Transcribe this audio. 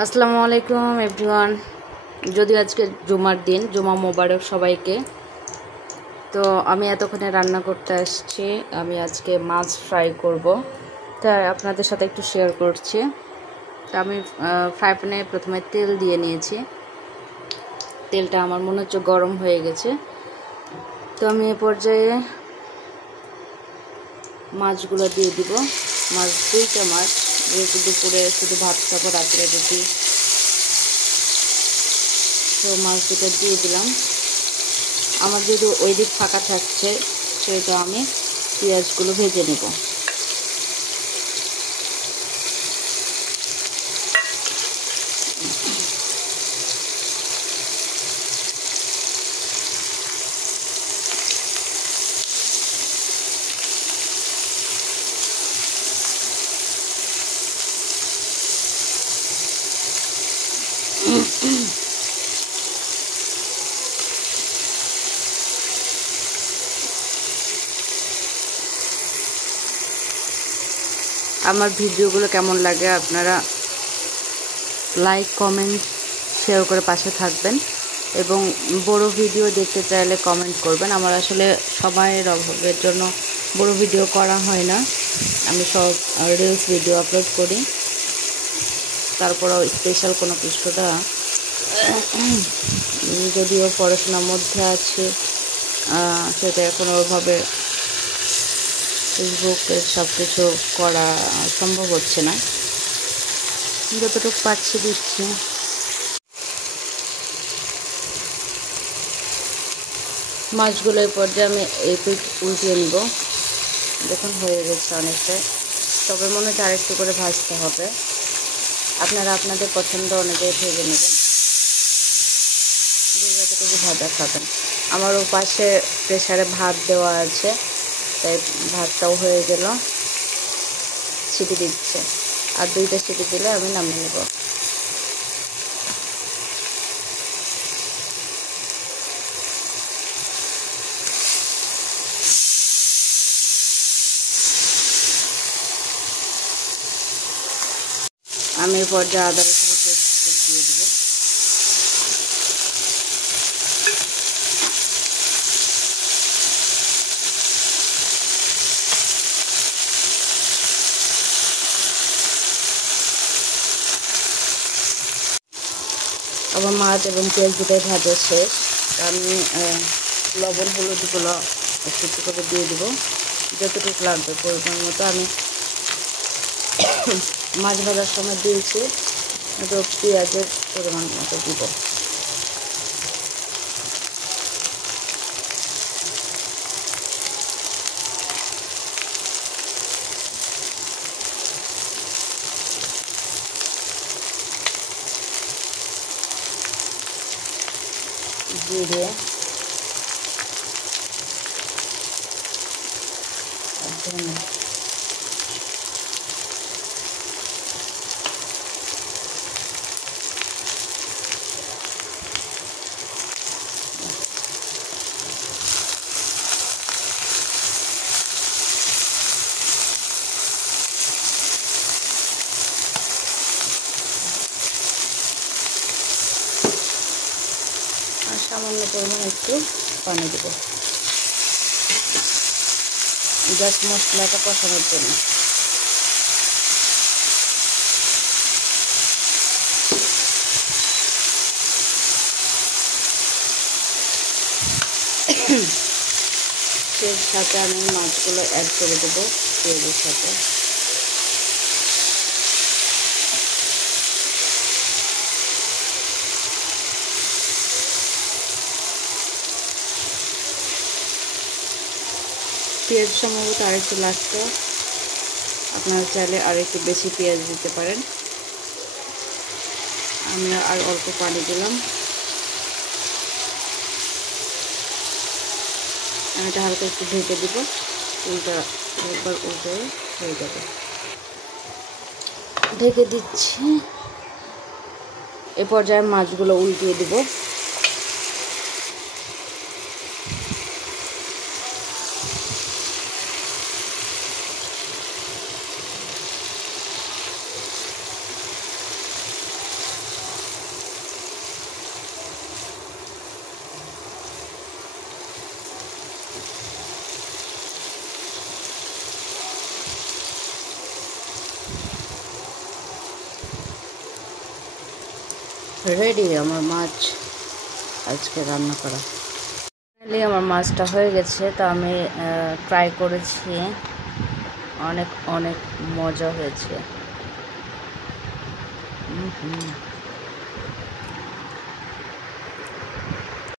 আসসালামু আলাইকুম এভরিওয়ান। যদিও আজকে জুমার দিন, জুমা মোবারক সবাইকে। তো আমি এতক্ষণে রান্না করতে আসছি। আমি আজকে মাছ ফ্রাই করব, তাই আপনাদের সাথে একটু শেয়ার করছি। তো আমি ফ্রাই প্যানে প্রথমে তেল দিয়ে নিয়েছি। তেলটা আমার মনে হচ্ছে গরম হয়ে গেছে। তো আমি এ পর্যায়ে মাছগুলো দিয়ে দিব। মাছ, দুইটা মাছ, যেহেতু দুপুরে শুধু ভাত খাবো, রাত্রে রুটি। তো মাছ দুটো দিয়ে দিলাম। আমার যেহেতু ওই দিক ফাঁকা থাকছে, সেহেতু আমি পেঁয়াজগুলো ভেজে নেব। আমার ভিডিওগুলো কেমন লাগে আপনারা লাইক, কমেন্ট, শেয়ার করে পাশে থাকবেন, এবং বড় ভিডিও দেখতে চাইলে কমেন্ট করবেন। আমার আসলে সময়ের অভাবের জন্য বড় ভিডিও করা হয় না। আমি সব রিলস ভিডিও আপলোড করি। তারপরেও স্পেশাল কোনো কিছুটা, যদিও পড়াশোনার মধ্যে আছে, সেটা এখন ওভাবে ফেসবুকের সব কিছু করা সম্ভব হচ্ছে না। যতটুকু পাচ্ছি দিচ্ছি। মাছগুলো এই পর্যায়ে আমি এই পিঠ উল্টিয়ে নিব। দেখুন হয়ে গেছে অনেকটা, তবে মনে হচ্ছে আরেকটু করে ভাজতে হবে। আপনারা আপনাদের পছন্দ অনুযায়ী ভেজে নেবেন, যে যতটুকু ভাজা খাবেন। আমারও পাশে প্রেসারে ভাত দেওয়া আছে, তাই ভাতটাও হয়ে গেল। সিটি দিচ্ছে, আর দুইটা সিটি দিলে আমি নামিয়ে নেব। আমি এর পর্যায়ে আদা রসুন পেস্ট দিয়ে দেবো। আমার মাছ এবং পেঁয়াজ দুটাই ভাজা শেষ। আমি লবণ হলুদগুলো একটু একটু করে দিয়ে দেবো, যতটুকু লাগবে পরিমাণ মতো। আমি মাছ ভাজার সময় দিয়েছি, তো পেঁয়াজের পরিমাণ মতো দিব। জিরে, ধনে, আর সামান্য পরিমাণ একটু পানি দেব, জাস্ট মশলাটা কষানোর জন্য। এর সাথে আমি মাছগুলো অ্যাড করে দেবো পেঁয়াজের সাথে। পেঁয়াজ সম্ভবত আরেকটু লাগতো, আপনারা চাইলে আরেকটু বেশি পেঁয়াজ দিতে পারেন। আমি আর অল্প পানি দিলাম। আমি এটা হালকা একটু ঢেকে দিব, উল্টা একবার উল্টে হয়ে যাবে। ঢেকে দিচ্ছি। এ পর্যায়ে মাছগুলো উল্টিয়ে দিব। রেডি আমার মাছ আজকে রান্না করা। ফাইনালি আমার মাছটা হয়ে গেছে, তো আমি ট্রাই করেছি, অনেক অনেক মজা হয়েছে।